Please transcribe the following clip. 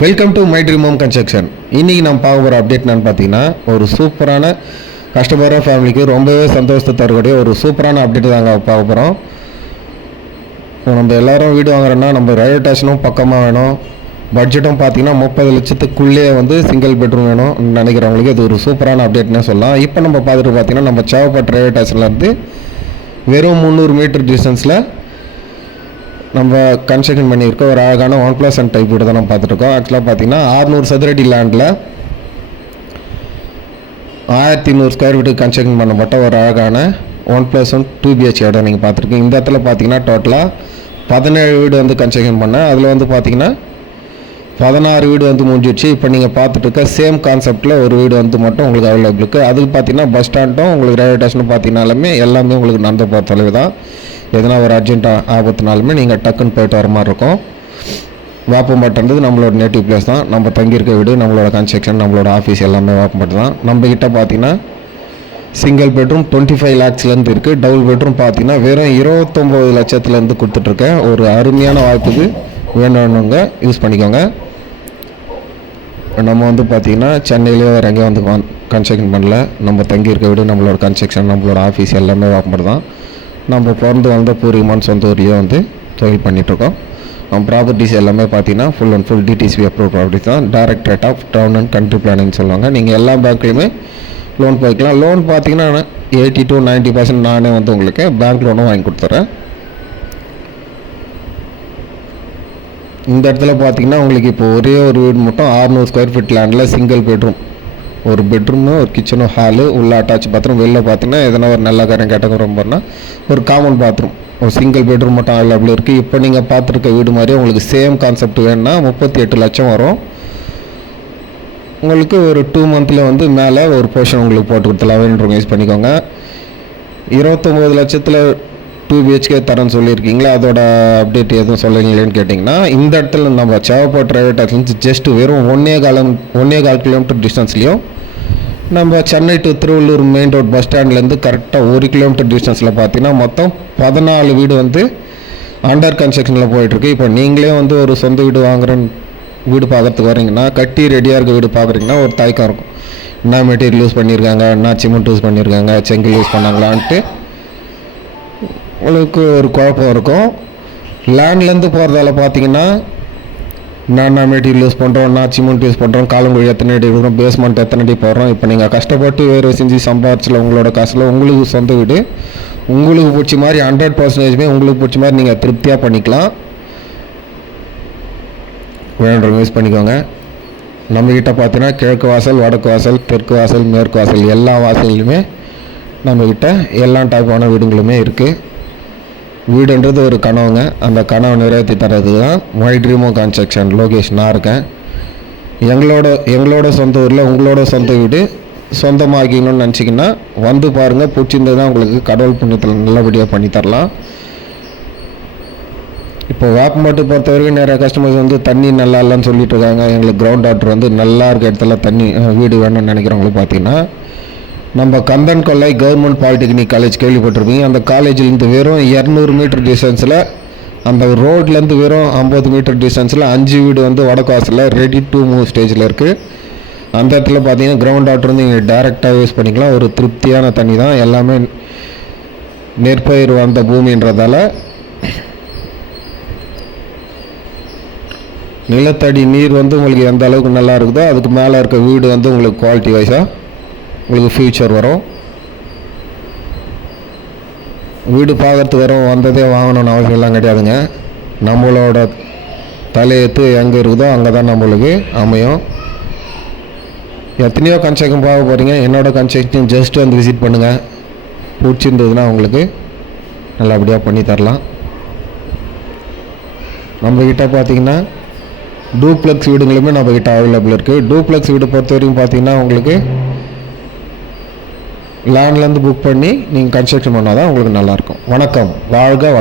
Welcome to my dream home construction. இன்றைக்கி நம்ம பார்க்க போகிற அப்டேட் என்னன்னு பார்த்தீங்கன்னா, ஒரு சூப்பரான கஷ்டப்படுற ஃபேமிலிக்கு ரொம்பவே சந்தோஷத்தை தரக்கூடிய ஒரு சூப்பரான அப்டேட் தாங்க பார்க்க போகிறோம். நம்ம எல்லோரும் வீடு வாங்குறோன்னா நம்ம ரயில்வே ஸ்டேஷனும் பக்கமாக வேணும், பட்ஜெட்டும் பார்த்தீங்கன்னா 30 லட்சத்துக்குள்ளேயே வந்து சிங்கிள் பெட்ரூம் வேணும் நினைக்கிறவங்களுக்கு இது ஒரு சூப்பரான அப்டேட்னே சொல்லலாம். இப்போ நம்ம பார்த்துட்டு பார்த்தீங்கன்னா நம்ம சேவப்பட்டு ரயில்வே ஸ்டேஷன்லேருந்து வெறும் 300 மீட்டர் டிஸ்டன்ஸில் நம்ம கன்ஸ்ட்ரக்ஷன் பண்ணியிருக்கோம். ஒரு அழகான 1+1 டைப் வீடு தான் நம்ம பார்த்துருக்கோம். ஆக்சுவலாக பார்த்தீங்கன்னா 600 சதுரடி லேண்டில் 1200 ஸ்கொயர் ஃபீட்டுக்கு கன்ஸ்ட்ரக்ஷன் பண்ணப்பட்ட ஒரு அழகான 1+1 2BH இடம் நீங்கள் பார்த்துருக்கீங்க. இந்த இடத்துல பார்த்தீங்கன்னா டோட்டலாக 17 வீடு வந்து கன்ஸ்ட்ரக்ஷன் பண்ணேன். அதில் வந்து பார்த்தீங்கன்னா 16 வீடு வந்து முடிஞ்சிடுச்சு. இப்போ நீங்கள் பார்த்துட்டு இருக்க சேம் கான்செப்டில் ஒரு வீடு வந்து மட்டும் உங்களுக்கு அவைலபிள் இருக்குது. அதுக்கு பார்த்தீங்கன்னா பஸ் ஸ்டாண்டும் உங்களுக்கு ரயில்வே ஸ்டேஷனும் பார்த்தீங்கனாலுமே எல்லாமே உங்களுக்கு நடந்து போகிற தொலைவு தான். எதனா ஒரு அர்ஜென்ட் ஆபத்துனாலுமே நீங்கள் டக்குன்னு போய்ட்டு வர மாதிரி இருக்கும். வாப்பம்பட்டுன்றது நம்மளோட நேட்டிவ் பிளேஸ் தான். நம்ம தங்கியிருக்க வீடு, நம்மளோட கன்ஸ்ட்ரக்ஷன், நம்மளோட ஆஃபீஸ் எல்லாமே வாப்பம்பட்டு தான். நம்மக்கிட்ட பார்த்தீங்கன்னா சிங்கிள் பெட்ரூம் 25 லேக்ஸ்லேருந்து இருக்குது. டபுள் பெட்ரூம் பார்த்தீங்கன்னா வெறும் 29 லட்சத்துலேருந்து கொடுத்துட்ருக்கேன். ஒரு அருமையான வாய்ப்புக்கு வேணுங்க யூஸ் பண்ணிக்கோங்க. நம்ம வந்து பார்த்திங்கன்னா சென்னையிலேயே வேறு எங்கேயும் வந்து கன்ஸ்ட்ரக்ஷன் பண்ணல. நம்ம தங்கியிருக்க வீடு, நம்மளோட கன்ஸ்ட்ரக்ஷன், நம்மளோட ஆஃபீஸ் எல்லாமே வாப்பம்பட்டு தான். நம்ம பிறந்து வந்த பூர்வீகமான சொந்த ஊர்லேயே வந்து தொழில் பண்ணிகிட்ருக்கோம். நம்ம ப்ராப்பர்ட்டிஸ் எல்லாமே பார்த்தீங்கன்னா full and full DTCP approve properties தான். Directorate of town and country planning சொல்லுவாங்க. நீங்கள் எல்லா பேங்க்லேயுமே லோன் போய்க்கலாம். லோன் பார்த்தீங்கன்னா 80 to 90% நானே வந்து உங்களுக்கு பேங்க் லோனும் வாங்கி கொடுத்துட்றேன். இந்த இடத்துல பார்த்தீங்கன்னா உங்களுக்கு இப்போ ஒரே ஒரு வீடு மட்டும் 600 ஸ்கொயர் ஃபீட் லேண்டில் சிங்கிள் பெட்ரூம், ஒரு பெட்ரூமு, ஒரு கிச்சனும், ஹாலு, உள்ள அட்டாச் பாத்ரூம், வெளில பார்த்தீங்கன்னா எதனா ஒரு நல்ல காரம் கேட்டகரம்னா ஒரு காமன் பாத்ரூம், ஒரு சிங்கிள் பெட்ரூம் மட்டும் அவைலபிள் இருக்குது. இப்போ நீங்கள் பார்த்துருக்க வீடு மாதிரி உங்களுக்கு சேம் கான்செப்ட் வேணும்னா 38 லட்சம் வரும். உங்களுக்கு ஒரு 2 மந்தில் வந்து மேலே ஒரு போர்ஷன் உங்களுக்கு போட்டு கொடுத்தலாம். வேணுன்றவங்க யூஸ் பண்ணிக்கோங்க. 29 லட்சத்தில் 2BHK தரேன்னு சொல்லியிருக்கீங்களா, அதோட அப்டேட் எதுவும் சொல்லுங்களேன்னு கேட்டிங்கன்னா, இந்த இடத்துல நம்ம சேவப்பட்டு ரயில்வே ஸ்டேஷன் ஜஸ்ட் வெறும் 1.25 கிலோமீட்டர் டிஸ்டன்ஸ்லையும் நம்ம Chennai to Tiruvallur main road bus ஸ்டாண்ட்லேருந்து கரெக்டாக 1 கிலோமீட்டர் டிஸ்டன்ஸில் பார்த்தீங்கன்னா மொத்தம் 14 வீடு வந்து அண்டர் கன்ஸ்ட்ரக்ஷனில் போயிட்டுருக்கு. இப்போ நீங்களே வந்து ஒரு சொந்த வீடு வாங்குறேன்னு வீடு பார்க்குறதுக்கு வரீங்கன்னா, கட்டி ரெடியாக இருக்க வீடு பார்க்குறீங்கன்னா ஒரு தயக்கம் இருக்கும். என்ன மெட்டீரியல் யூஸ் பண்ணியிருக்காங்க, என்ன சிமெண்ட் யூஸ் பண்ணியிருக்காங்க, செங்கல் யூஸ் பண்ணாங்களான்ட்டு உங்களுக்கு ஒரு குழப்பம் இருக்கும். லேண்ட்லேருந்து போகிறதால பார்த்தீங்கன்னா என்ன மெட்டீரியல் யூஸ் பண்ணுறோம், என்ன சிமெண்ட் யூஸ் பண்ணுறோம், காலங்குழி எத்தனை அடி எடுக்கிறோம், பேஸ்மெண்ட் எத்தனை அடி போடுறோம். இப்போ நீங்கள் கஷ்டப்பட்டு வேறு செஞ்சு சம்பாதிச்சில் உங்களோட காசில் உங்களுக்கு சொந்த வீடு உங்களுக்கு பிடிச்ச மாதிரி 100% உங்களுக்கு பிடிச்ச மாதிரி நீங்கள் திருப்தியாக பண்ணிக்கலாம். வேணுன்றவங்க யூஸ் பண்ணிக்கோங்க. நம்மக்கிட்ட பார்த்தீங்கன்னா கிழக்கு வாசல், வடக்கு வாசல், தெற்கு வாசல், மேற்கு வாசல் எல்லா வாசல்லையுமே நம்மக்கிட்ட எல்லா டைப்பான வீடுங்களுமே இருக்குது. வீடுன்றது ஒரு கனவுங்க. அந்த கனவை நிறைவேற்றி தரது தான் மை ட்ரீம் ஹோம் கன்ஸ்ட்ரக்ஷன் லொகேஷனாக இருக்கேன். எங்களோட சொந்த ஊரில் உங்களோட சொந்த வீடு சொந்தமாகிக்கணும்னு நினச்சிங்கன்னா வந்து பாருங்கள். பிடிச்சிருந்தது தான் உங்களுக்கு கடவுள் புண்ணியத்தில் நல்லபடியாக பண்ணித்தரலாம். இப்போ வாப்பம்பட்டு பொறுத்த வரைக்கும் நிறைய கஸ்டமர்ஸ் வந்து தண்ணி நல்லா இல்லைன்னு சொல்லிட்டு இருக்காங்க. எங்களுக்கு கிரவுண்ட் வாட்டர் வந்து நல்லா இருக்க இடத்துல தண்ணி வீடு வேணும்னு நினைக்கிறவங்களுக்கு பார்த்தீங்கன்னா நம்ம கந்தன் கொல்லை கவர்மெண்ட் பாலிடெக்னிக் காலேஜ் கேள்விப்பட்டிருப்பீங்க. அந்த காலேஜிலேருந்து வெறும் 200 மீட்டர் டிஸ்டன்ஸில், அந்த ரோட்லேருந்து வெறும் 50 மீட்டர் டிஸ்டன்ஸில் 5 வீடு வந்து வடக்கு வாசலில் ரெடி டு மூவ் ஸ்டேஜில் இருக்குது. அந்த இடத்துல பார்த்தீங்கன்னா கிரவுண்ட் வாட்டர் வந்து நீங்கள் டைரெக்டாக யூஸ் பண்ணிக்கலாம். ஒரு திருப்தியான தண்ணி தான். எல்லாமே நெற்பயிர் வந்த பூமின்றதால நிலத்தடி நீர் வந்து உங்களுக்கு எந்த அளவுக்கு நல்லா இருக்குதோ அதுக்கு மேலே இருக்க வீடு வந்து உங்களுக்கு குவாலிட்டி வைஸாக உங்களுக்கு ஃப்யூச்சர் வரும். வீடு பார்க்குறதுக்கு வரும் வந்ததே வாங்கணும்னு அவசியம்லாம் கிடையாதுங்க. நம்மளோட தலையெழுத்து எங்கே இருக்குதோ அங்கே தான் நம்மளுக்கு அமையும். எத்தனையோ கன்ஸ்ட்ரக்ஷன் பார்க்க போகிறீங்க. என்னோடய கன்ஸ்ட்ரக்ஷன் ஜஸ்ட் வந்து விசிட் பண்ணுங்கள். பிடிச்சிருந்ததுன்னா உங்களுக்கு நல்லபடியாக பண்ணி தரலாம். நம்மக்கிட்ட பார்த்தீங்கன்னா டூப்ளெக்ஸ் வீடுங்களுமே நம்மக்கிட்ட அவைலபிள் இருக்குது. டூப்ளெக்ஸ் வீடு பொறுத்த வரைக்கும் பார்த்தீங்கன்னா உங்களுக்கு லேண்ட்லேருந்து புக் பண்ணி நீங்கள் கன்ஸ்ட்ரக்ஷன் பண்ணால் தான் உங்களுக்கு நல்லாயிருக்கும். வணக்கம், வாழ்க வளம்.